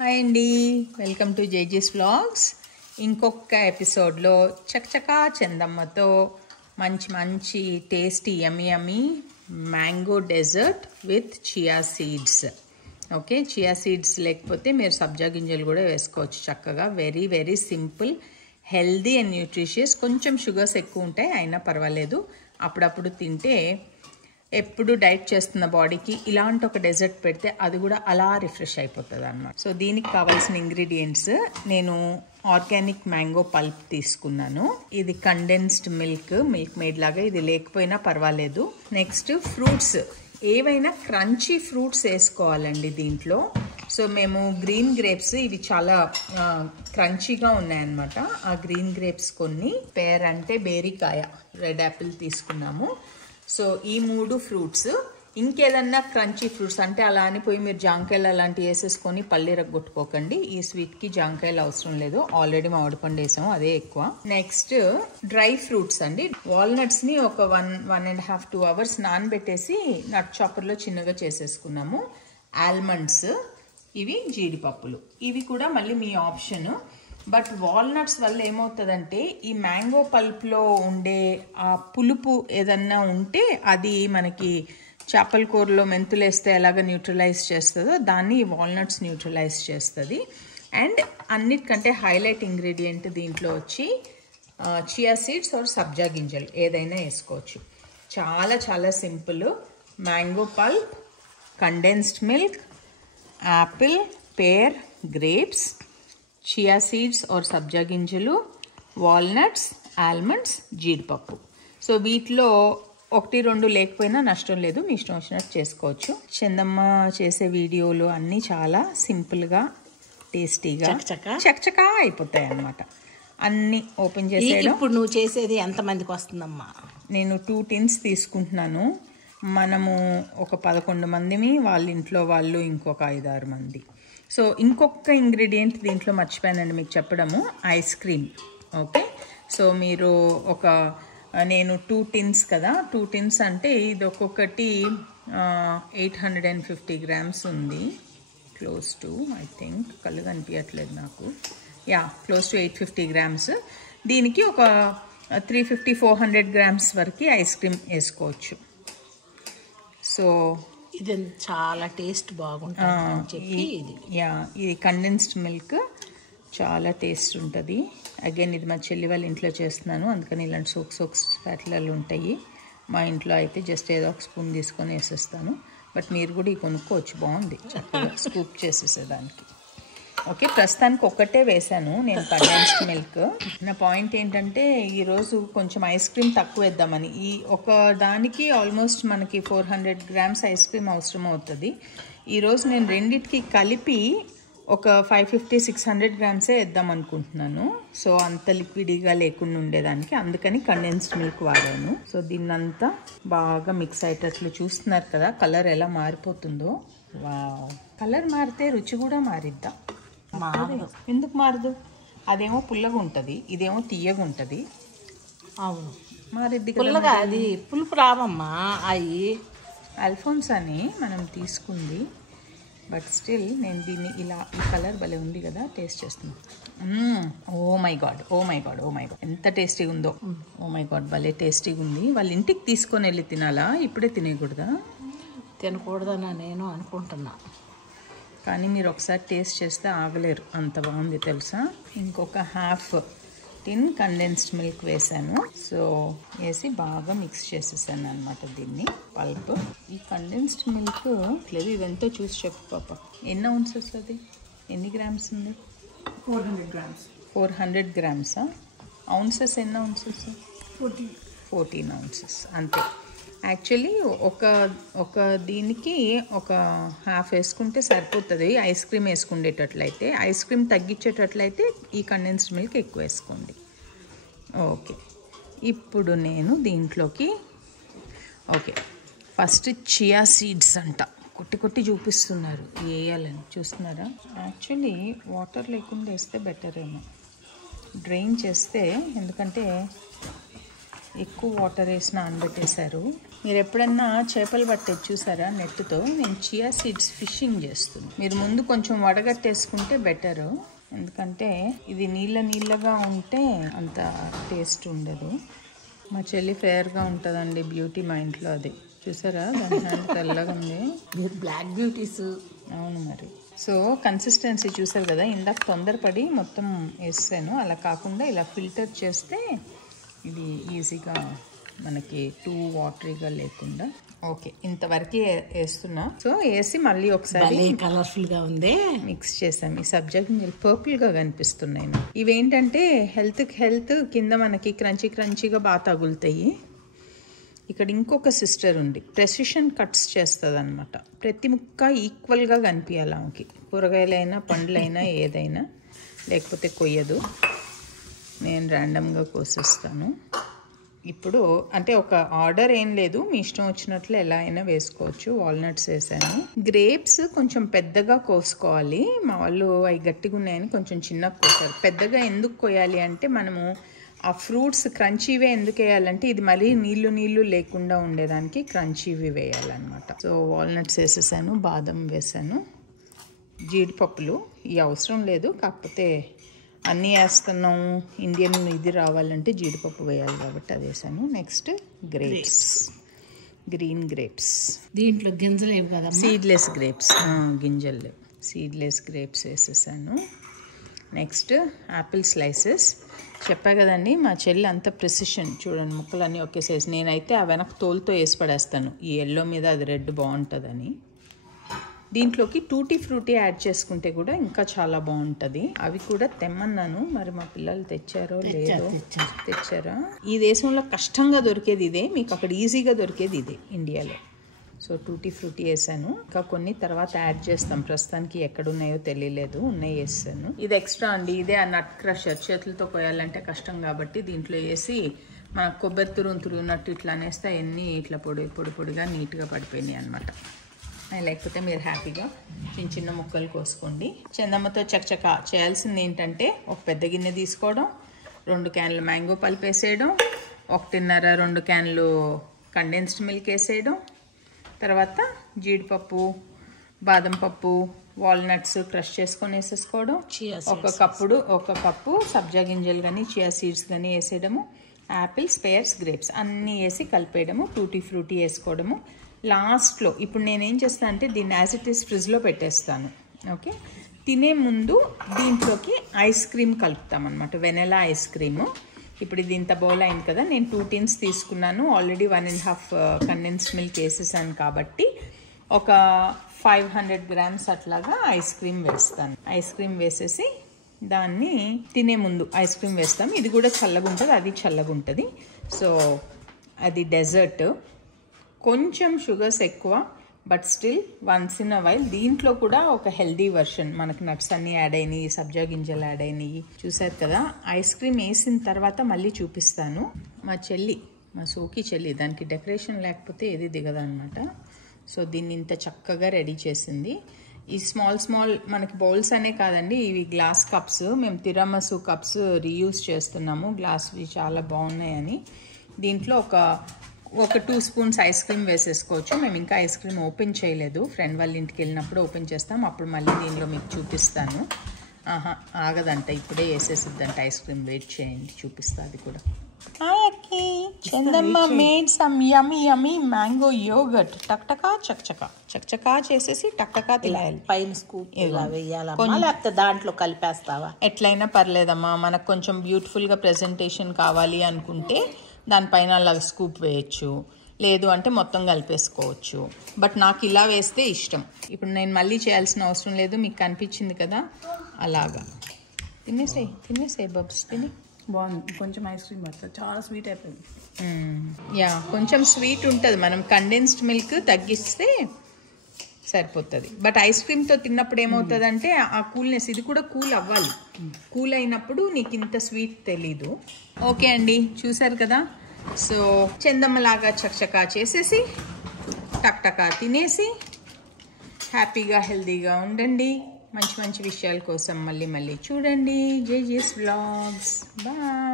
Hi అండి, welcome to జేజీస్ vlogs. ఇంకొక ఎపిసోడ్లో చకచకా చందమ్మతో మంచి tasty yummy mango dessert with chia seeds. Okay, chia seeds లేకపోతే మీరు సబ్జా గింజలు కూడా వేసుకోవచ్చు చక్కగా. Very very simple, healthy and nutritious. కొంచెం షుగర్స్ ఎక్కువ ఉంటాయి, అయినా పర్వాలేదు. అప్పుడప్పుడు తింటే ఎప్పుడు డైట్ చేస్తున్న బాడీకి ఇలాంటి ఒక డెజర్ట్ పెడితే అది కూడా అలా రిఫ్రెష్ అయిపోతుంది అన్నమాట. సో దీనికి కావాల్సిన ఇంగ్రీడియంట్స్, నేను ఆర్గానిక్ మ్యాంగో పల్ప్ తీసుకున్నాను. ఇది కండెన్స్డ్ మిల్క్ మేడ్ లాగా, ఇది లేకపోయినా పర్వాలేదు. నెక్స్ట్ ఫ్రూట్స్, ఏవైనా క్రంచీ ఫ్రూట్స్ వేసుకోవాలండి దీంట్లో. సో మేము గ్రీన్ గ్రేప్స్, ఇవి చాలా క్రంచీగా ఉన్నాయన్నమాట. ఆ గ్రీన్ గ్రేప్స్ కొన్ని, పేర్ అంటే బేరికాయ, రెడ్ యాపిల్ తీసుకున్నాము. సో ఈ 3 ఫ్రూట్స్. ఇంకేదన్నా క్రంచీ ఫ్రూట్స్ అంటే అలా అనిపోయి మీరు జాంకాయలు అలాంటివి వేసేసుకొని పల్లి రగ్గొట్టుకోకండి. ఈ స్వీట్కి జాంకాయలు అవసరం లేదు, ఆల్రెడీ మామిడి పండు వేసాము, అదే ఎక్కువ. నెక్స్ట్ డ్రై ఫ్రూట్స్ అండి. వాల్నట్స్ని ఒక 1.5 to 2 hours నానబెట్టేసి నట్ చాపర్లో చిన్నగా చేసేసుకున్నాము. ఆల్మండ్స్, ఇవి జీడిపప్పులు, ఇవి కూడా మళ్ళీ మీ ఆప్షన్. బట్ వాల్నట్స్ వల్ల ఏమవుతుందంటే ఈ మ్యాంగో పల్ప్లో ఉండే ఆ పులుపు ఏదన్నా ఉంటే అది మనకి చేపల కూరలో మెంతులు వేస్తే ఎలాగ న్యూట్రలైజ్ చేస్తుందో దాన్ని ఈ వాల్నట్స్ న్యూట్రలైజ్ చేస్తుంది. అండ్ అన్నిటికంటే హైలైట్ ఇంగ్రీడియంట్ దీంట్లో వచ్చి చియా సీడ్స్ ఆర్ సబ్జా గింజలు, ఏదైనా వేసుకోవచ్చు. చాలా చాలా simple. Mango pulp, condensed milk, apple, pear, grapes, chia seeds or సబ్జా గింజలు, వాల్నట్స్, ఆల్మండ్స్, జీడిపప్పు. సో వీటిలో 1-2 లేకపోయినా నష్టం లేదు, మీ ఇష్టం వచ్చినట్టు చేసుకోవచ్చు. చందమ్మ చేసే వీడియోలు అన్నీ చాలా సింపుల్గా, టేస్టీగా చకచకా అయిపోతాయి అన్నమాట. అన్నీ ఓపెన్ చేసేయడం. ఇప్పుడు నువ్వు చేసేది ఎంతమందికి వస్తుందమ్మా? నేను 2 tins తీసుకుంటున్నాను. మనము ఒక 11 మందిమి, వాళ్ళ ఇంట్లో వాళ్ళు ఇంకొక 5-6 మంది. సో ఇంకొక ఇంగ్రీడియంట్ దీంట్లో మర్చిపోయానండి మీకు చెప్పడము, ఐస్ క్రీమ్. ఓకే, సో మీరు నేను 2 tins కదా, 2 tins అంటే ఇది ఒక్కొక్కటి 850 grams ఉంది. క్లోజ్ టు, ఐ థింక్ కళ్ళు కనిపించట్లేదు నాకు, క్లోజ్ టు 850 grams. దీనికి ఒక 350-400 grams వరకు ఐస్ క్రీమ్ వేసుకోవచ్చు. సో ఇది చాలా టేస్ట్ బాగుంటుంది చెప్పి ఇది కండెన్స్డ్ మిల్క్, చాలా టేస్ట్ ఉంటుంది. అగైన్ ఇది మా చెల్లి వాళ్ళ ఇంట్లో చేస్తున్నాను, అందుకని ఇలాంటి సోక్స్ ప్యాట్లలో ఉంటాయి. మా ఇంట్లో అయితే జస్ట్ ఏదో ఒక స్పూన్ తీసుకొని వేసేస్తాను. బట్ మీరు కూడా ఈ కొనుక్కోవచ్చు, బాగుంది, చక్కగా స్కూప్ చేసేసేదానికి. ఓకే, ప్రస్తుతానికి ఒక్కటే వేసాను నేను కండెన్స్డ్ మిల్క్. నా పాయింట్ ఏంటంటే ఈరోజు కొంచెం ఐస్ క్రీమ్ తక్కువ వేద్దామని. ఈ ఒక దానికి ఆల్మోస్ట్ మనకి 400 grams ఐస్ క్రీమ్ అవసరం అవుతుంది. ఈరోజు నేను రెండిటికి కలిపి ఒక 550-600 grams వేద్దాం అనుకుంటున్నాను. సో అంత లిక్విడ్గా లేకుండా ఉండేదానికి, అందుకని కండెన్స్డ్ మిల్క్ వాడాను. సో దీన్నంతా బాగా మిక్స్ అయ్యేటట్లు, చూస్తున్నారు కదా కలర్ ఎలా మారిపోతుందో. వావ్, కలర్ మారితే రుచి కూడా మారిద్దా? ఎందుకు మారదు? అదేమో పుల్లగా ఉంటుంది, ఇదేమో తీయగా ఉంటుంది. అవును, మారిద్ది పుల్లగా, అది పులుపు రావమ్మా. అవి అల్ఫోన్స్ అని మనం తీసుకుంది, బట్ స్టిల్ నేను దీన్ని ఇలా, ఈ కలర్ భలే ఉంది కదా, టేస్ట్ చేస్తున్నాను. ఓ మై గాడ్, ఎంత టేస్టీగా ఉందో. ఓ మై గాడ్, భలే టేస్టీగా ఉంది. వాళ్ళ ఇంటికి తీసుకొని వెళ్ళి తినాలా, ఇప్పుడే తినేయకూడదా? తినకూడదని నేను అనుకుంటున్నా, కానీ మీరు ఒకసారి టేస్ట్ చేస్తే ఆగలేరు, అంత బాగుంది తెలుసా. ఇంకొక 1/2 tin కండెన్స్డ్ మిల్క్ వేసాను. సో వేసి బాగా మిక్స్ చేసేసాను అనమాట దీన్ని, పల్ప్. ఈ కండెన్స్డ్ మిల్క్ లేదు, ఇదంతా చూసి చెప్పు పాప, ఎన్ని ounces అది, ఎన్ని గ్రామ్స్ ఉంది? 400 grams. 400 grams. ounces ఎన్ని ounces? 14 ounces అంతే. యాక్చువల్లీ ఒక దీనికి ఒక 1/2 వేసుకుంటే సరిపోతుంది. ఐస్ క్రీమ్ వేసుకునేటట్లయితే, ఐస్ క్రీమ్ తగ్గించేటట్లయితే ఈ కండెన్స్డ్ మిల్క్ ఎక్కువ వేసుకోండి. ఓకే, ఇప్పుడు నేను దీంట్లోకి ఫస్ట్ చియా సీడ్స్ అంట కొట్టి చూపిస్తున్నారు, వేయాలని చూస్తున్నారా. యాక్చువల్లీ వాటర్ లేకుండా వేస్తే బెటర్ ఏమో, డ్రైన్ చేస్తే, ఎందుకంటే ఎక్కువ వాటర్ వేసి నానబెట్టేశారు. మీరు ఎప్పుడన్నా చేపలు పట్టేది చూసారా నెట్తో? నేను చియా సీడ్స్ ఫిషింగ్ చేస్తున్నాను. మీరు ముందు కొంచెం వడగట్టేసుకుంటే బెటరు, ఎందుకంటే ఇది నీళ్ళగా ఉంటే అంత టేస్ట్ ఉండదు. మా చెల్లి ఫేర్గా ఉంటుందండి, బ్యూటీ మా ఇంట్లో. అది చూసారా, దాని హ్యాండ్ తెల్లగా ఉంది. మీరు బ్లాక్ బ్యూటీస్. అవును మరి. సో కన్సిస్టెన్సీ చూసారు కదా, ఇందాక తొందరపడి మొత్తం వేసాను. అలా కాకుండా ఇలా ఫిల్టర్ చేస్తే ఇది ఈజీగా మనకి టూ వాటరీగా లేకుండా. ఓకే, ఇంతవరకు వేస్తున్నా. సో వేసి మళ్ళీ ఒకసారి కలర్ఫుల్గా ఉంది మిక్స్ చేసాం. ఈ సబ్జా గింజలు పర్పుల్గా కనిపిస్తున్నాయి. ఇవేంటంటే హెల్త్ కింద మనకి క్రంచీగా బాగా తగులుతాయి. ఇక్కడ ఇంకొక సిస్టర్ ఉంది, ప్రెసిషన్ కట్స్ చేస్తుంది అనమాట. ప్రతి ముక్క ఈక్వల్గా కనిపించాలి ఆమెకి, కూరగాయలైనా పండ్లైనా ఏదైనా, లేకపోతే కొయ్యదు. నేను ర్యాండమ్గా కోసిస్తాను. ఇప్పుడు అంటే ఒక ఆర్డర్ ఏం లేదు, మీ ఇష్టం వచ్చినట్లు ఎలా అయినా వేసుకోవచ్చు. వాల్నట్స్ వేసాను. గ్రేప్స్ కొంచెం పెద్దగా కోసుకోవాలి. మా వాళ్ళు అవి గట్టిగా ఉన్నాయని కొంచెం చిన్నగా కోసారు. పెద్దగా ఎందుకు కోయాలి అంటే మనము ఆ ఫ్రూట్స్ క్రంచీవే ఎందుకు వేయాలంటే ఇది మరీ నీళ్ళు లేకుండా ఉండేదానికి క్రంచీవి వేయాలన్నమాట. సో వాల్నట్స్ వేసేసాను, బాదం వేసాను, జీడిపప్పులు ఇవి అవసరం లేదు, కాకపోతే అన్నీ వేస్తున్నాము ఇండియన్ ఇది రావాలంటే జీడిపప్పు వేయాలి కాబట్టి అది వేసాను. Next grapes, green grapes. దీంట్లో గింజలు ఏమి కదా, సీడ్లెస్ గ్రేప్స్, గింజలు సీడ్లెస్ గ్రేప్స్ వేసేసాను. Next Apple slices. చెప్పా కదండి మా చెల్లి అంత ప్రెసిషన్, చూడండి ముక్కలన్నీ ఒకే సైజ్. నేనైతే ఆ వెనక తోలుతో వేసి పడేస్తాను, ఈ ఎల్లో మీద అది రెడ్ బాగుంటుందని. దీంట్లోకి టూటీ ఫ్రూటీ యాడ్ చేసుకుంటే కూడా ఇంకా చాలా బాగుంటుంది. అవి కూడా తెమ్మన్నాను, మరి మా పిల్లలు తెచ్చారో లేదో. తెచ్చారా? ఈ దేశంలో కష్టంగా దొరికేది ఇదే, మీకు అక్కడ ఈజీగా దొరికేది ఇదే ఇండియాలో. సో టూటీ ఫ్రూటీ వేసాను. ఇంకా కొన్ని తర్వాత యాడ్ చేస్తాం, ప్రస్తుతానికి ఎక్కడున్నాయో తెలియలేదు, ఉన్నాయి వేసాను. ఇది ఎక్స్ట్రా అండి, ఇదే ఆ నట్ క్రషర్. చేతులతో కోయాలంటే కష్టం కాబట్టి దీంట్లో వేసి మన కొబ్బరి తురున్నట్టు ఇట్లా అనేస్తే అవన్నీ ఇట్లా పొడిగా నీట్గా పడిపోయినాయి అనమాట. లేకపోతే మీరు హ్యాపీగా చిన్న ముక్కలు కోసుకోండి. చందమ్మతో చకచక చేయాల్సింది ఏంటంటే ఒక పెద్ద గిన్నె తీసుకోవడం, 2 క్యాన్లు మ్యాంగో పల్ప్ వేసేయడం, 1.5-2 క్యాన్లు కండెన్స్డ్ మిల్క్ వేసేయడం, తర్వాత జీడిపప్పు, బాదం పప్పు, వాల్నట్స్ క్రష్ చేసుకొని వేసేసుకోవడం, ఒక కప్పు సబ్జా గింజలు కానీ చియా సీడ్స్ కానీ వేసేయడము, యాపిల్స్, పేర్స్, గ్రేప్స్ అన్నీ వేసి కలిపేయడము, టూటీ ఫ్రూటీ వేసుకోవడము. లాస్ట్లో ఇప్పుడు నేనేం చేస్తాను అంటే దీన్ని యాజ్ ఇట్ ఈస్ ఫ్రిడ్జ్లో పెట్టేస్తాను. ఓకే, తినే ముందు దీంట్లోకి ఐస్ క్రీమ్ కలుపుతామన్నమాట, వెనిలా ఐస్ క్రీము. ఇప్పుడు ఇది ఇంత బౌల్ అయింది కదా, నేను 2 టిన్స్ తీసుకున్నాను. ఆల్రెడీ 1.5 కండెన్స్డ్ మిల్క్ వేసేసాను కాబట్టి ఒక 500 గ్రామ్స్ అట్లాగా ఐస్ క్రీమ్ వేస్తాను. ఐస్ క్రీమ్ వేసేసి దాన్ని తినే ముందు ఐస్ క్రీమ్ వేస్తాం. ఇది కూడా చల్లగా ఉంటుంది, అది చల్లగా ఉంటుంది. సో అది డెజర్ట్, కొంచెం షుగర్స్ ఎక్కువ, but still once in a while. దీంట్లో కూడా ఒక హెల్దీ వర్షన్, మనకి నట్స్ అన్నీ యాడ్ అయినాయి, సబ్జా గింజలు యాడ్ అయినాయి. చూసారు కదా, ఐస్ క్రీమ్ వేసిన తర్వాత మళ్ళీ చూపిస్తాను. మా సోకి చెల్లి, దానికి డెకరేషన్ లేకపోతే ఏది దిగదనమాట. సో దీన్ని ఇంత చక్కగా రెడీ చేసింది. ఈ స్మాల్ మనకి బౌల్స్ అనే కాదండి, ఇవి గ్లాస్ కప్స్. మేము తిరామసు కప్స్ రీయూజ్ చేస్తున్నాము, గ్లాస్వి చాలా బాగున్నాయని. దీంట్లో ఒక 2 స్పూన్స్ ఐస్ క్రీమ్ వేసేసుకోవచ్చు. మేము ఇంకా ఐస్ క్రీమ్ ఓపెన్ చేయలేదు, ఫ్రెండ్ వాళ్ళ ఇంటికి వెళ్ళినప్పుడు ఓపెన్ చేస్తాం, అప్పుడు మళ్ళీ దీనిలో మీకు చూపిస్తాను. ఆగదంట, ఇప్పుడే వేసేసిద్దంట ఐస్ క్రీమ్. వెయిట్ చేయండి, చూపిస్తా అది కూడా. చందమ్మ మేడ్ సమ్ యమ్మీ మ్యాంగో యోగర్ట్. టక్టకా చక్చకా చేసేసి టక్టకా తినాలి. పైన స్కూప్ ఇలా వేయాలమ్మా, లేకపోతే దాంట్లో కలిపేస్తావా? ఎట్లయినా పర్లేదమ్మా, మనకు కొంచెం బ్యూటిఫుల్గా ప్రెజెంటేషన్ కావాలి అనుకుంటే దానిపైన అలా స్కూప్ వేయచ్చు, లేదు అంటే మొత్తం కలిపేసుకోవచ్చు. బట్ నాకు ఇలా వేస్తే ఇష్టం. ఇప్పుడు నేను మళ్ళీ చేయాల్సిన అవసరం లేదు, మీకు కనిపించింది కదా అలాగా. తినేసాయి బబ్స్, తిని. బాగుంది. కొంచెం ఐస్ క్రీమ్ పడుతుంది, చాలా స్వీట్ అయిపోయింది. కొంచెం స్వీట్ ఉంటుంది, మనం కండెన్స్డ్ మిల్క్ తగ్గిస్తే సరిపోతుంది. బట్ ఐస్ క్రీమ్తో తిన్నప్పుడు ఏమవుతుంది అంటే ఆ కూల్నెస్, ఇది కూడా కూల్ అవ్వాలి. కూల్ అయినప్పుడు నీకు ఇంత స్వీట్ తెలీదు. ఓకే అండి, చూసారు కదా. సో చందమ్మలాగా చకచకా చేసేసి టక్టకా తినేసి హ్యాపీగా హెల్దీగా ఉండండి. మంచి విషయాల కోసం మళ్ళీ చూడండి. జేజీస్ వ్లాగ్స్. బాయ్.